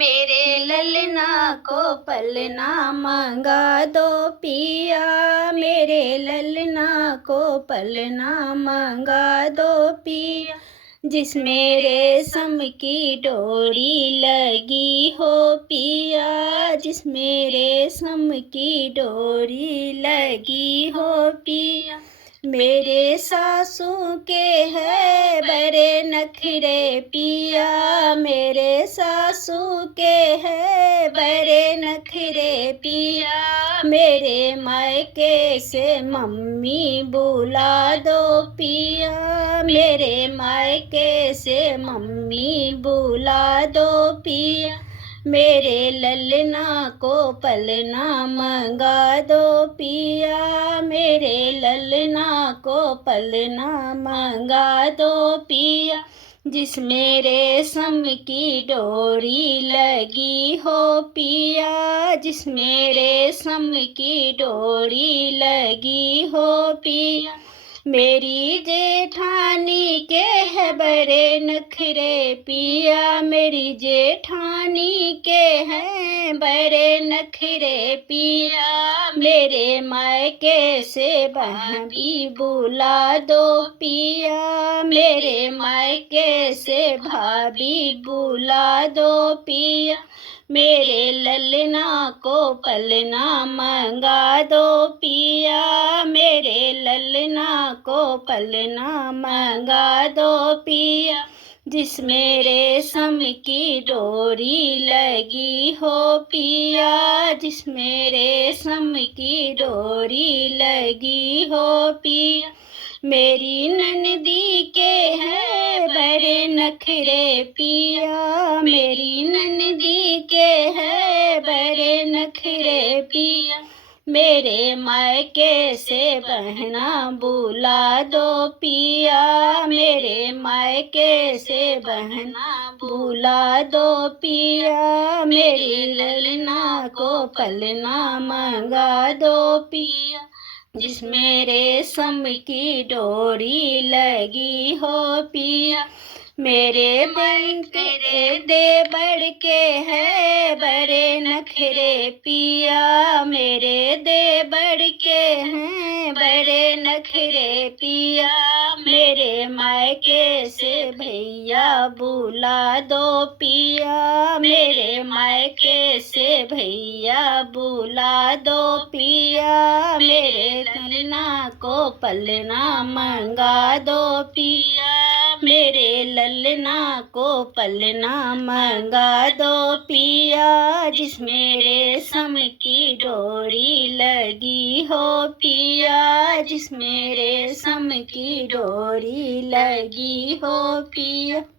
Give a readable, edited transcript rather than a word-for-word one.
मेरे ललना को पलना मंगा दो पिया, मेरे ललना को पलना मंगा दो पिया। जिसमें रेशम की डोरी लगी हो पिया, जिसमें रेशम की डोरी लगी हो पिया। मेरे सासू के है बड़े नखरे पिया, मेरे सासू के है बड़े नखरे पिया। मेरे मायके से मम्मी बुला दो पिया, मेरे मायके से मम्मी बुला दो पिया। मेरे ललना को पलना मंगा दो पिया, मेरे ललना को पलना मंगा दो पिया। जिसमें रेशम की डोरी लगी हो पिया, जिसमें रेशम की डोरी लगी हो पिया। मेरी जेठानी के है बड़े नखरे पिया, मेरी जेठानी के हैं बड़े नखरे पिया। मेरे मायके से भाभी बुला दो पिया, मेरे मायके से भाभी बुला दो पिया। मेरे ललना को पलना मंगा दो पिया, मेरे ललना को पलना मंगा दो पिया। जिसमें रेशम की डोरी लगी हो पिया, जिसमें रेशम की डोरी लगी हो पिया। मेरी ननदी के है बड़े नखरे पिया, मेरी ननदी के है बड़े नखरे पिया। मेरे मायके से बहना बुला दो पिया, मेरे मायके से बहना बुला दो पिया। मेरी ललना को पलना मंगा दो पिया, जिसमें रेशम की डोरी लगी हो पिया। मेरे दे बढ़ के है बड़े नखरे पिया, मेरे दे बढ़ के हैं बड़े नखरे पिया। मेरे मायके से भैया बुला दो पिया, मेरे मायके से भैया बुला दो पिया। मेरे ललना को पलना मंगा दो पिया, मेरे ललना को पलना मंगा दो पिया। जिसमें रेशम की डोरी लगी हो पिया, जिसमें रेशम की डोरी लगी हो पिया।